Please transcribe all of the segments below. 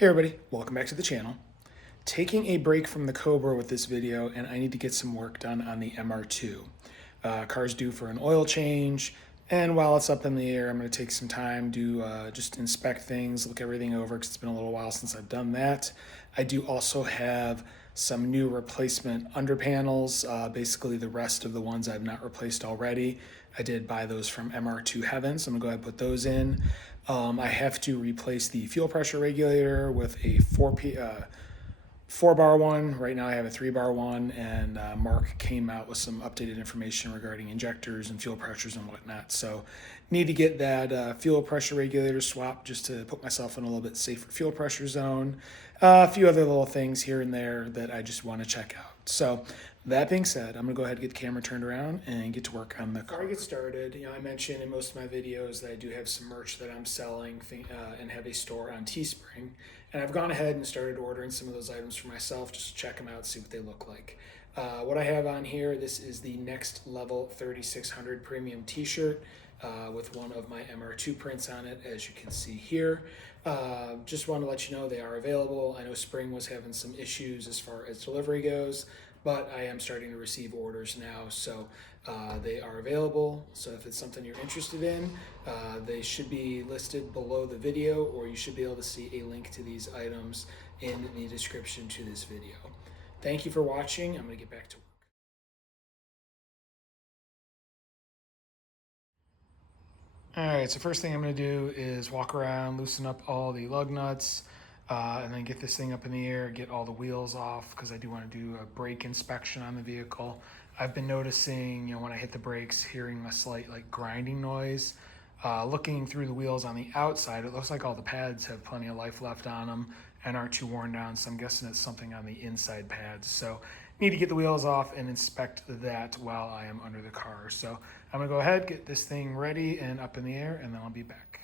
Hey everybody, welcome back to the channel. Taking a break from the Cobra with this video, and I need to get some work done on the MR2. Car's due for an oil change, and while it's up in the air, I'm going to take some time to just inspect things, look everything over, because it's been a little while since I've done that. I do also have some new replacement under panels, basically the rest of the ones I've not replaced already. I did buy those from MR2 Heaven, so I'm gonna go ahead and put those in. I have to replace the fuel pressure regulator with a 4-bar one. Right now I have a 3-bar one, and Mark came out with some updated information regarding injectors and fuel pressures and whatnot. So need to get that fuel pressure regulator swapped just to put myself in a little bit safer fuel pressure zone. A few other little things here and there that I just want to check out. So that being said, I'm gonna go ahead and get the camera turned around and get to work on the car. Before I get started, I mentioned in most of my videos that I do have some merch that I'm selling and have a store on Teespring. And I've gone ahead and started ordering some of those items for myself just to check them out, see what they look like. What I have on here, this is the Next Level 3600 Premium t-shirt with one of my MR2 prints on it, as you can see here. Just want to let you know they are available. I know Spring was having some issues as far as delivery goes, but I am starting to receive orders now, so they are available. So if it's something you're interested in, they should be listed below the video, or you should be able to see a link to these items in the description to this video. Thank you for watching. I'm going to get back to work. All right, so first thing I'm going to do is walk around, loosen up all the lug nuts, and then get this thing up in the air, get all the wheels off, because I do want to do a brake inspection on the vehicle. I've been noticing, when I hit the brakes, hearing a slight grinding noise. Looking through the wheels on the outside, it looks like all the pads have plenty of life left on them and aren't too worn down, so I'm guessing it's something on the inside pads. So need to get the wheels off and inspect that while I am under the car. So I'm gonna go ahead, get this thing ready and up in the air, and then I'll be back.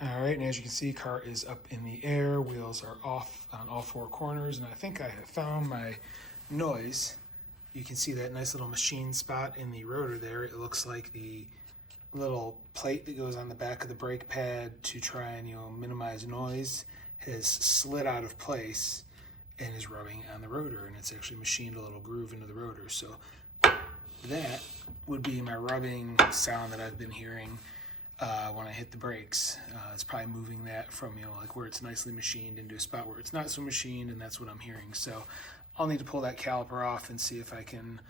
All right, and as you can see, car is up in the air, wheels are off on all 4 corners, and I think I have found my noise. You can see that nice little machine spot in the rotor there. It looks like the little plate that goes on the back of the brake pad to try and minimize noise has slid out of place and is rubbing on the rotor, and it's actually machined a little groove into the rotor. So that would be my rubbing sound that I've been hearing when I hit the brakes. It's probably moving that from where it's nicely machined into a spot where it's not so machined, and that's what I'm hearing. So I'll need to pull that caliper off and see if I can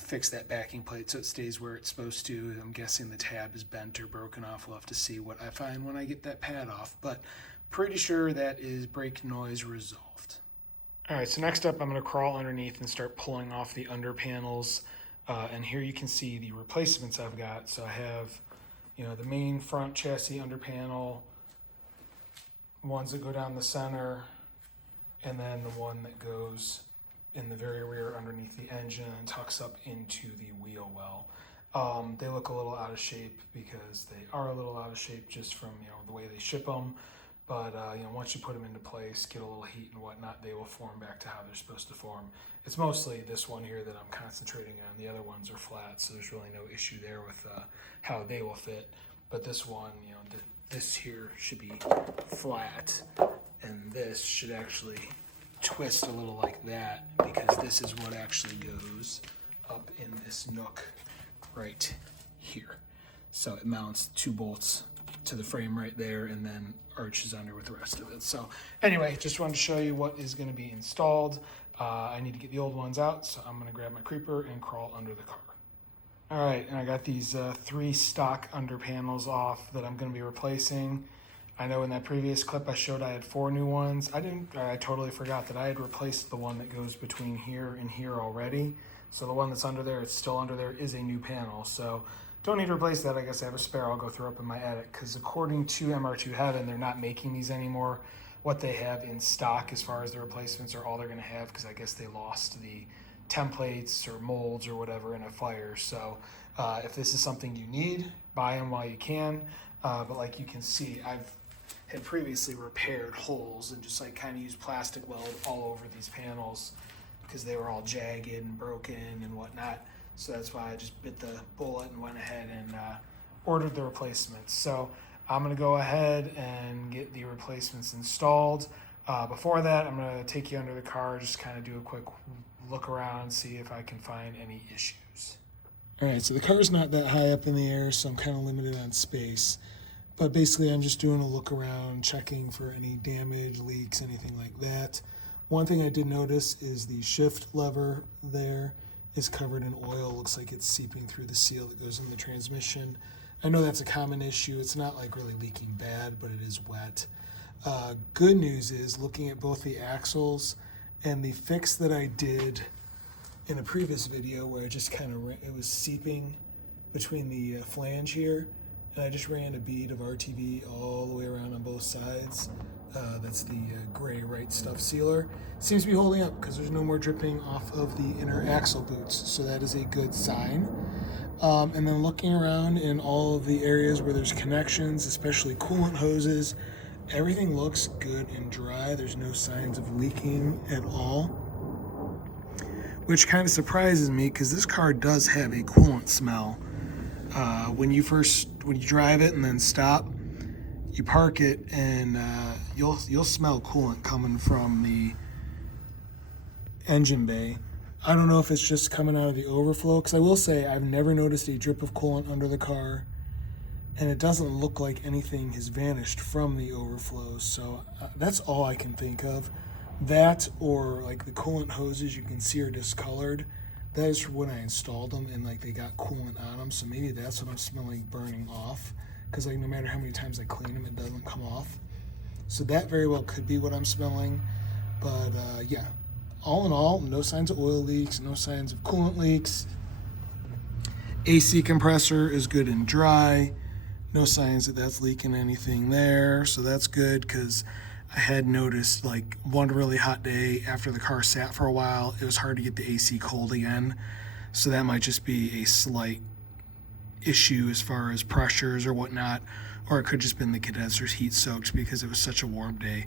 fix that backing plate so it stays where it's supposed to. I'm guessing the tab is bent or broken off. We'll have to see what I find when I get that pad off, but pretty sure that is brake noise resolved. All right, so next up I'm going to crawl underneath and start pulling off the under panels, and here you can see the replacements I've got. So I have the main front chassis under panel, ones that go down the center, and then the one that goes in the very rear underneath the engine and tucks up into the wheel well. They look a little out of shape because they are a little out of shape just from the way they ship them. But once you put them into place, get a little heat and whatnot, they will form back to how they're supposed to form. It's mostly this one here that I'm concentrating on. The other ones are flat, so there's really no issue there with how they will fit. But this one, this here should be flat, and this should actually twist a little like that, because this is what actually goes up in this nook right here. So it mounts 2 bolts to the frame right there and then arches under with the rest of it. So anyway, just wanted to show you what is going to be installed. I need to get the old ones out, so I'm going to grab my creeper and crawl under the car. All right, and I got these 3 stock under panels off that I'm going to be replacing. I know in that previous clip I showed I had 4 new ones. I totally forgot that I had replaced the one that goes between here and here already. So the one that's under there, it's still under there, is a new panel. So don't need to replace that. I guess I have a spare I'll go throw up in my attic, because according to MR2 Heaven, they're not making these anymore. What they have in stock as far as the replacements are all they're going to have, because I guess they lost the templates or molds or whatever in a fire. So if this is something you need, buy them while you can. But like you can see, I've had previously repaired holes and just kind of used plastic weld all over these panels because they were all jagged and broken and whatnot. So that's why I just bit the bullet and went ahead and ordered the replacements. So I'm gonna go ahead and get the replacements installed. Before that, I'm gonna take you under the car, just kind of do a quick look around, see if I can find any issues. All right, so the car's not that high up in the air, so I'm kind of limited on space. But basically, I'm just doing a look around, checking for any damage, leaks, anything like that. One thing I did notice is the shift lever there is covered in oil. Looks like it's seeping through the seal that goes in the transmission. I know that's a common issue. It's not like really leaking bad, but it is wet. Good news is, looking at both the axles and the fix that I did in a previous video where I just kind of, it was seeping between the flange here, and I just ran a bead of RTV all the way around on both sides. That's the gray right stuff sealer. Seems to be holding up because there's no more dripping off of the inner axle boots, so that is a good sign. And then looking around in all of the areas where there's connections, especially coolant hoses, everything looks good and dry. There's no signs of leaking at all, which kind of surprises me because this car does have a coolant smell. When you drive it and then stop, you park it, and you'll smell coolant coming from the engine bay. I don't know if it's just coming out of the overflow, because I will say I've never noticed a drip of coolant under the car, and it doesn't look like anything has vanished from the overflow. So that's all I can think of. That, or like the coolant hoses you can see are discolored. That is when I installed them and like they got coolant on them, so maybe that's what I'm smelling burning off, because like no matter how many times I clean them, it doesn't come off. So that very well could be what I'm smelling. But yeah, all in all, no signs of oil leaks, no signs of coolant leaks. AC compressor is good and dry. No signs that that's leaking anything there, so that's good, because I had noticed like one really hot day after the car sat for a while, it was hard to get the AC cold again. So that might just be a slight issue as far as pressures or whatnot, or it could just been the condenser's heat soaked because it was such a warm day.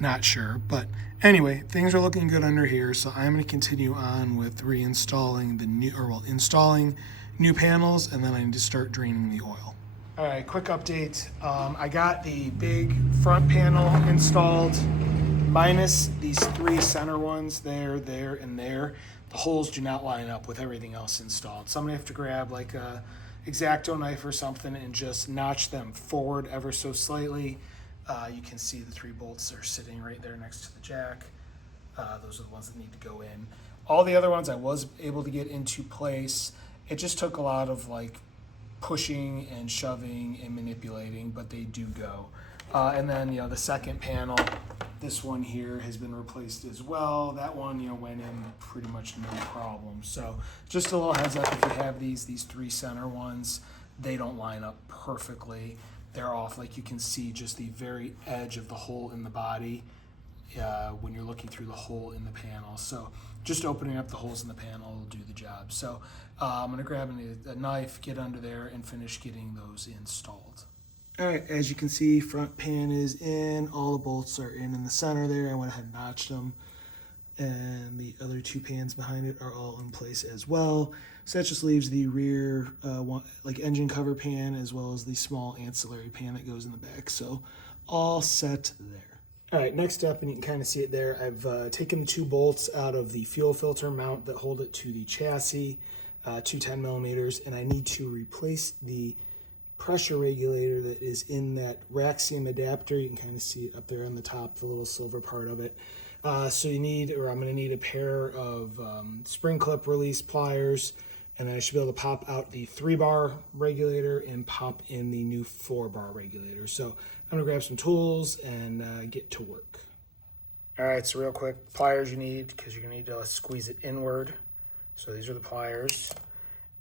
Not sure, but anyway, things are looking good under here, so I'm going to continue on with reinstalling installing new panels, and then I need to start draining the oil. All right, quick update. I got the big front panel installed, minus these three center ones there, and there. The holes do not line up with everything else installed. So I'm gonna have to grab like a X-Acto knife or something and just notch them forward ever so slightly. You can see the 3 bolts are sitting right there next to the jack. Those are the ones that need to go in. All the other ones I was able to get into place. It just took a lot of like pushing and shoving and manipulating, but they do go. And then, the second panel, this one here has been replaced as well. That one, went in pretty much no problem. So just a little heads up, if you have these 3 center ones, they don't line up perfectly. They're off, like you can see just the very edge of the hole in the body when you're looking through the hole in the panel. So just opening up the holes in the panel will do the job. So I'm gonna grab a knife, get under there, and finish getting those installed. All right, as you can see, front pan is in, all the bolts are in the center there. I went ahead and notched them, and the other 2 pans behind it are all in place as well. So that just leaves the rear like engine cover pan, as well as the small ancillary pan that goes in the back. So all set there. All right, next up, and you can kind of see it there, I've taken the 2 bolts out of the fuel filter mount that hold it to the chassis, 2 10 millimeters, and I need to replace the pressure regulator that is in that rack seam adapter. You can kind of see it up there on the top, the little silver part of it. So I'm gonna need a pair of spring clip release pliers, and then I should be able to pop out the 3-bar regulator and pop in the new 4-bar regulator. So I'm gonna grab some tools and get to work. All right, so real quick, pliers you need, because you're gonna need to squeeze it inward. So these are the pliers.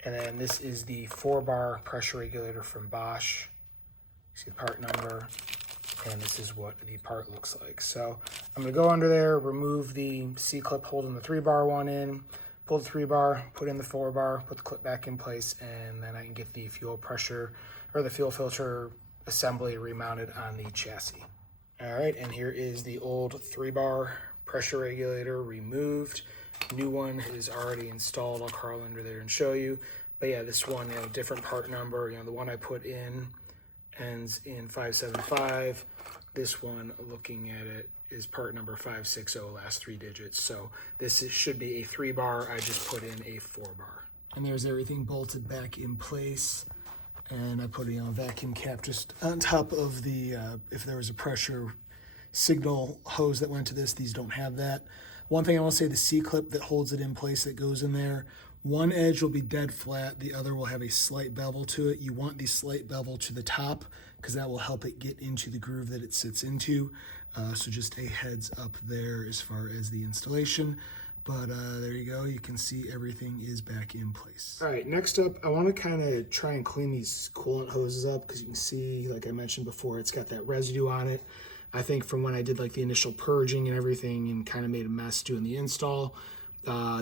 And then this is the 4-bar pressure regulator from Bosch. You see the part number, and this is what the part looks like. So I'm gonna go under there, remove the C-clip holding the 3-bar one in, pull the 3-bar, put in the 4-bar, put the clip back in place, and then I can get the fuel pressure or the fuel filter assembly remounted on the chassis. All right, and here is the old 3-bar pressure regulator removed. New one is already installed. I'll crawl under there and show you. But yeah, this one, different part number, the one I put in ends in 575. This one, looking at it, is part number 560, last 3 digits. So should be a 3-bar. I just put in a 4-bar. And there's everything bolted back in place. And I put a vacuum cap just on top of the, if there was a pressure signal hose that went to this, these don't have that. One thing I want to say, the C-clip that holds it in place that goes in there, one edge will be dead flat, the other will have a slight bevel to it. You want the slight bevel to the top because that will help it get into the groove that it sits into. So just a heads up there as far as the installation. But there you go, you can see everything is back in place. All right, next up, I want to kind of try and clean these coolant hoses up because you can see, like I mentioned before, it's got that residue on it. I think from when I did like the initial purging and everything and kind of made a mess doing the install,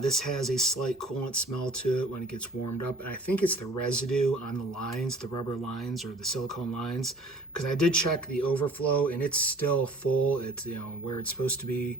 this has a slight coolant smell to it when it gets warmed up. And I think it's the residue on the lines, the rubber lines or the silicone lines, because I did check the overflow and it's still full. It's, you know, where it's supposed to be.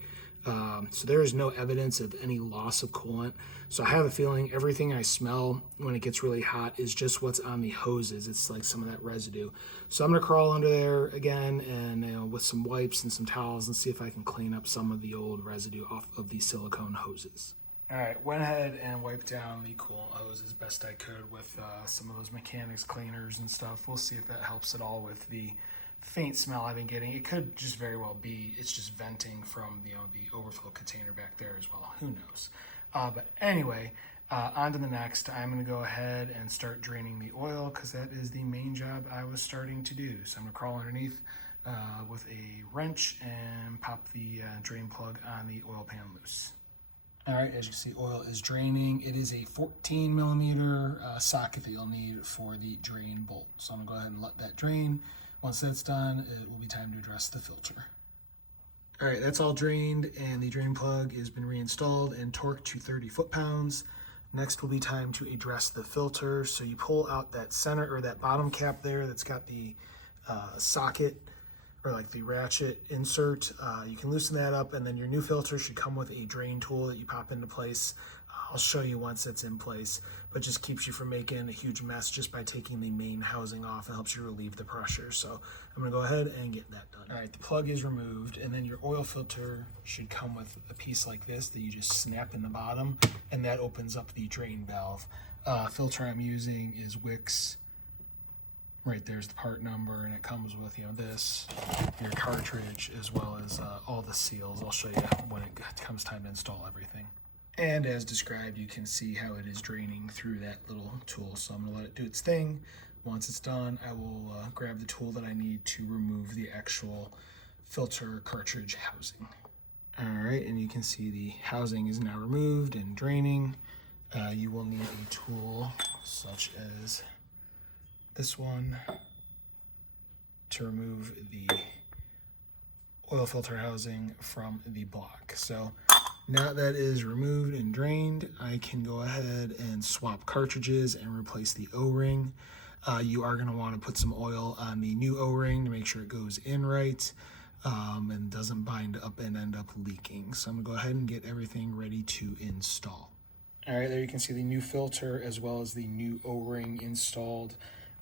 So there is no evidence of any loss of coolant. So I have a feeling everything I smell when it gets really hot is just what's on the hoses. It's like some of that residue. So I'm gonna crawl under there again and with some wipes and some towels and see if I can clean up some of the old residue off of the silicone hoses. All right, went ahead and wiped down the coolant hose as best I could with some of those mechanics cleaners and stuff. We'll see if that helps at all with the faint smell I've been getting. It could just very well be it's just venting from the overflow container back there as well. Who knows? But anyway, on to the next. I'm going to go ahead and start draining the oil because that is the main job I was starting to do. So I'm going to crawl underneath with a wrench and pop the drain plug on the oil pan loose. All right, as you can see, oil is draining. It is a 14 millimeter socket that you'll need for the drain bolt. So I'm going to go ahead and let that drain. Once that's done, it will be time to address the filter. All right, that's all drained and the drain plug has been reinstalled and torqued to 30 foot-pounds. Next will be time to address the filter. So you pull out that center or that bottom cap there that's got the socket or like the ratchet insert. You can loosen that up and then your new filter should come with a drain tool that you pop into place. I'll show you once it's in place, but just keeps you from making a huge mess just by taking the main housing off. It helps you relieve the pressure. So I'm gonna go ahead and get that done. All right, the plug is removed and then your oil filter should come with a piece like this that you just snap in the bottom and that opens up the drain valve. Filter I'm using is Wix. Right there's the part number and it comes with, this, your cartridge, as well as all the seals. I'll show you when it comes time to install everything. And as described, you can see how it is draining through that little tool. So I'm gonna let it do its thing. Once it's done, I will grab the tool that I need to remove the actual filter cartridge housing. All right, and you can see the housing is now removed and draining. You will need a tool such as this one to remove the oil filter housing from the block. So now that is removed and drained, I can go ahead and swap cartridges and replace the O-ring. You are going to want to put some oil on the new O-ring to make sure it goes in right and doesn't bind up and end up leaking. So I'm going to go ahead and get everything ready to install. All right, there you can see the new filter as well as the new O-ring installed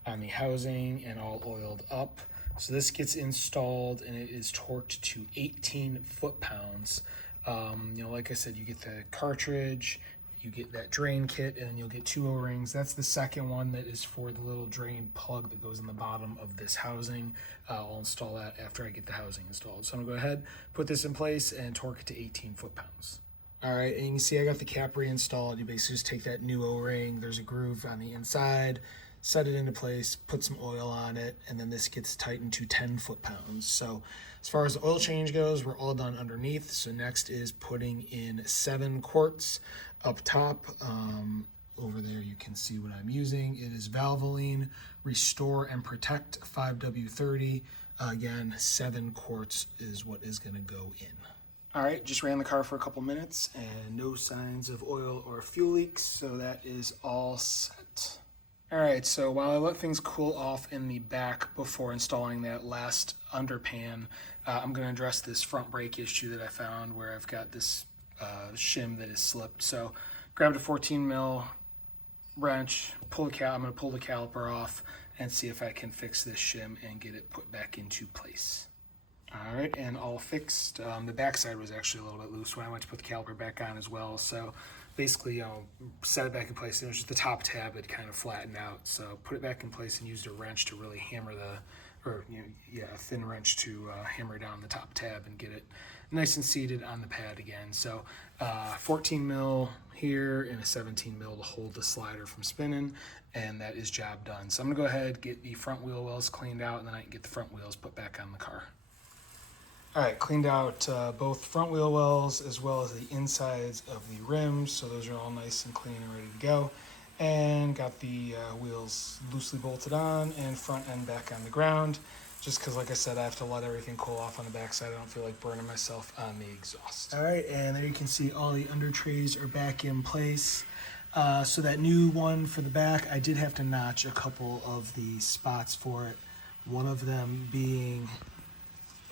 on the housing and all oiled up. So this gets installed and it is torqued to 18 foot-pounds. Like I said, you get the cartridge, you get that drain kit, and then you'll get 2 O-rings. That's the second one that is for the little drain plug that goes in the bottom of this housing. I'll install that after I get the housing installed. So I'm gonna go ahead, put this in place, and torque it to 18 foot-pounds. All right, and you can see I got the cap reinstalled. You basically just take that new O-ring, there's a groove on the inside, set it into place, put some oil on it, and then this gets tightened to 10 foot-pounds. So as far as the oil change goes, we're all done underneath. So next is putting in 7 quarts up top. Over there you can see what I'm using. It is Valvoline Restore and Protect 5W30. Again, 7 quarts is what is gonna go in. All right, just ran the car for a couple minutes and no signs of oil or fuel leaks, so that is all set. All right, so while I let things cool off in the back before installing that last underpan, I'm going to address this front brake issue that I found where I've got this shim that is slipped. So grabbed a 14 mil wrench, I'm going to pull the caliper off, and see if I can fix this shim and get it put back into place. All right, and all fixed. The backside was actually a little bit loose when I went to put the caliper back on as well. So basically, set it back in place. It was just the top tab had kind of flattened out. So put it back in place and used a wrench to really hammer a thin wrench to hammer down the top tab and get it nice and seated on the pad again. So 14 mil here and a 17 mil to hold the slider from spinning, and that is job done. So I'm gonna go ahead, get the front wheel wells cleaned out, and then I can get the front wheels put back on the car. All right, cleaned out both front wheel wells as well as the insides of the rims, so those are all nice and clean and ready to go. And got the wheels loosely bolted on and front end back on the ground, just because, like I said, I have to let everything cool off on the backside. I don't feel like burning myself on the exhaust. All right, and there you can see all the under trays are back in place. So that new one for the back, I did have to notch a couple of the spots for it. One of them being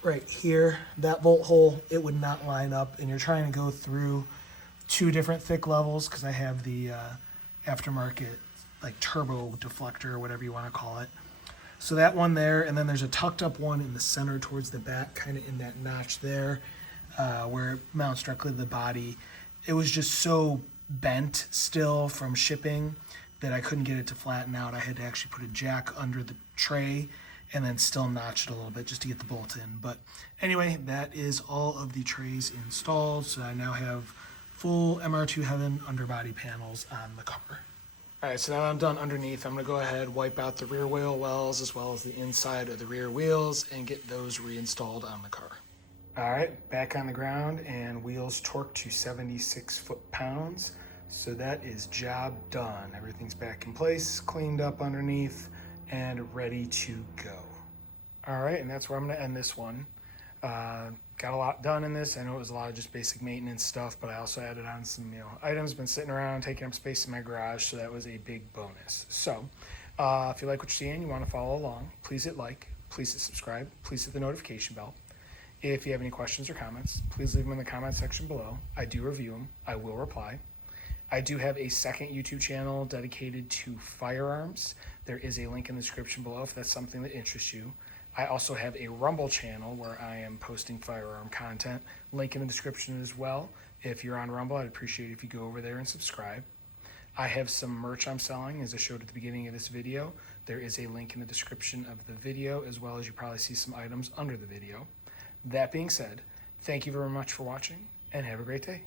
right here, that bolt hole, it would not line up, and you're trying to go through two different thick levels because I have the aftermarket like turbo deflector or whatever you want to call it. So that one there, and then there's a tucked up one in the center towards the back, kind of in that notch there, where it mounts directly to the body. It was just so bent still from shipping that I couldn't get it to flatten out. I had to actually put a jack under the tray and then still notch it a little bit just to get the bolt in. But anyway, that is all of the trays installed. So I now have full MR2 Heaven underbody panels on the car. All right, so now I'm done underneath. I'm gonna go ahead, wipe out the rear wheel wells as well as the inside of the rear wheels and get those reinstalled on the car. All right, back on the ground and wheels torqued to 76 foot-pounds. So that is job done. Everything's back in place, cleaned up underneath, and ready to go. All right, and that's where I'm gonna end this one. Got a lot done in this. I know it was a lot of just basic maintenance stuff, but I also added on some items been sitting around taking up space in my garage, so that was a big bonus. So if you like what you're seeing, you want to follow along, please hit like, please hit subscribe, please hit the notification bell. If you have any questions or comments, please leave them in the comment section below. I do review them. I will reply. I do have a second YouTube channel dedicated to firearms. There is a link in the description below if that's something that interests you. I also have a Rumble channel where I am posting firearm content. Link in the description as well. If you're on Rumble, I'd appreciate it if you go over there and subscribe. I have some merch I'm selling, as I showed at the beginning of this video. There is a link in the description of the video, as well as you probably see some items under the video. That being said, thank you very much for watching, and have a great day.